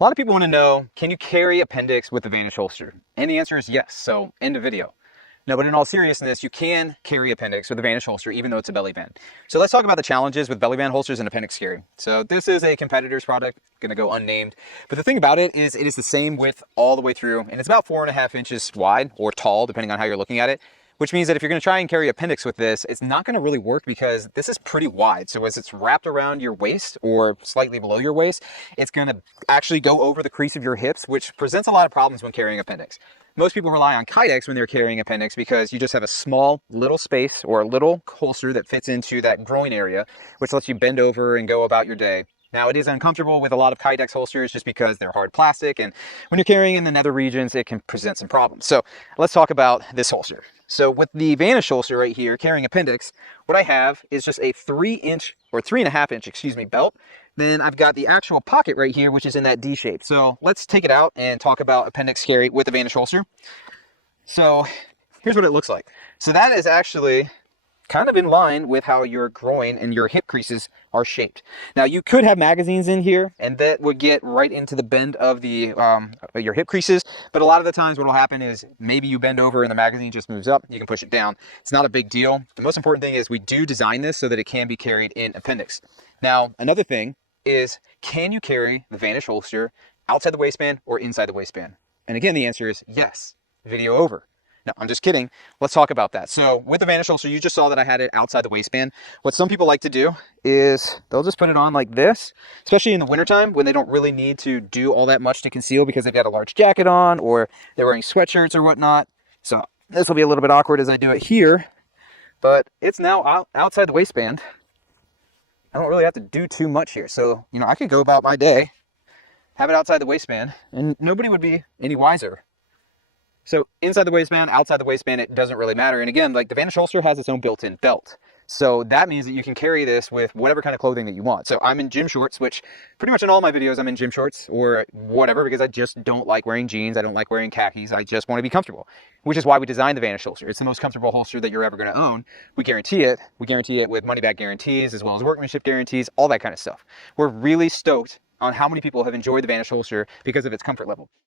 A lot of people want to know, can you carry Appendix with the VNSH holster? And the answer is yes, so end of video. No, but in all seriousness, you can carry Appendix with a VNSH holster, even though it's a belly band. So let's talk about the challenges with belly band holsters and Appendix carry. So this is a competitor's product, gonna go unnamed. But the thing about it is the same width all the way through, and it's about 4.5 inches wide or tall, depending on how you're looking at it. Which means that if you're gonna try and carry Appendix with this, it's not gonna really work because this is pretty wide. So as it's wrapped around your waist or slightly below your waist, it's gonna actually go over the crease of your hips, which presents a lot of problems when carrying Appendix. Most people rely on Kydex when they're carrying Appendix because you just have a small little space or a little holster that fits into that groin area, which lets you bend over and go about your day. Now, it is uncomfortable with a lot of Kydex holsters just because they're hard plastic, and when you're carrying in the nether regions, it can present some problems. So let's talk about this holster. So with the VNSH holster right here, carrying Appendix, what I have is just a 3-inch or 3.5-inch, excuse me, belt. Then I've got the actual pocket right here, which is in that D shape. So let's take it out and talk about Appendix carry with the VNSH holster. So here's what it looks like. So that is actually kind of in line with how your groin and your hip creases are shaped. Now you could have magazines in here and that would get right into the bend of the your hip creases, but a lot of the times what will happen is maybe you bend over and the magazine just moves up, you can push it down. It's not a big deal. The most important thing is we do design this so that it can be carried in Appendix. Now another thing is, can you carry the VNSH holster outside the waistband or inside the waistband? And again, the answer is yes. Video over. No, I'm just kidding. Let's talk about that. So with the VNSH holster, you just saw that I had it outside the waistband. What some people like to do is they'll just put it on like this, especially in the wintertime when they don't really need to do all that much to conceal because they've got a large jacket on or they're wearing sweatshirts or whatnot. So this will be a little bit awkward as I do it here, but it's now outside the waistband. I don't really have to do too much here. So, you know, I could go about my day, have it outside the waistband, and nobody would be any wiser. So inside the waistband, outside the waistband, it doesn't really matter. And again, like the VNSH holster has its own built-in belt. So that means that you can carry this with whatever kind of clothing that you want. So I'm in gym shorts, which pretty much in all my videos, I'm in gym shorts or whatever, because I just don't like wearing jeans. I don't like wearing khakis. I just want to be comfortable, which is why we designed the VNSH holster. It's the most comfortable holster that you're ever going to own. We guarantee it. We guarantee it with money back guarantees, as well as workmanship guarantees, all that kind of stuff. We're really stoked on how many people have enjoyed the VNSH holster because of its comfort level.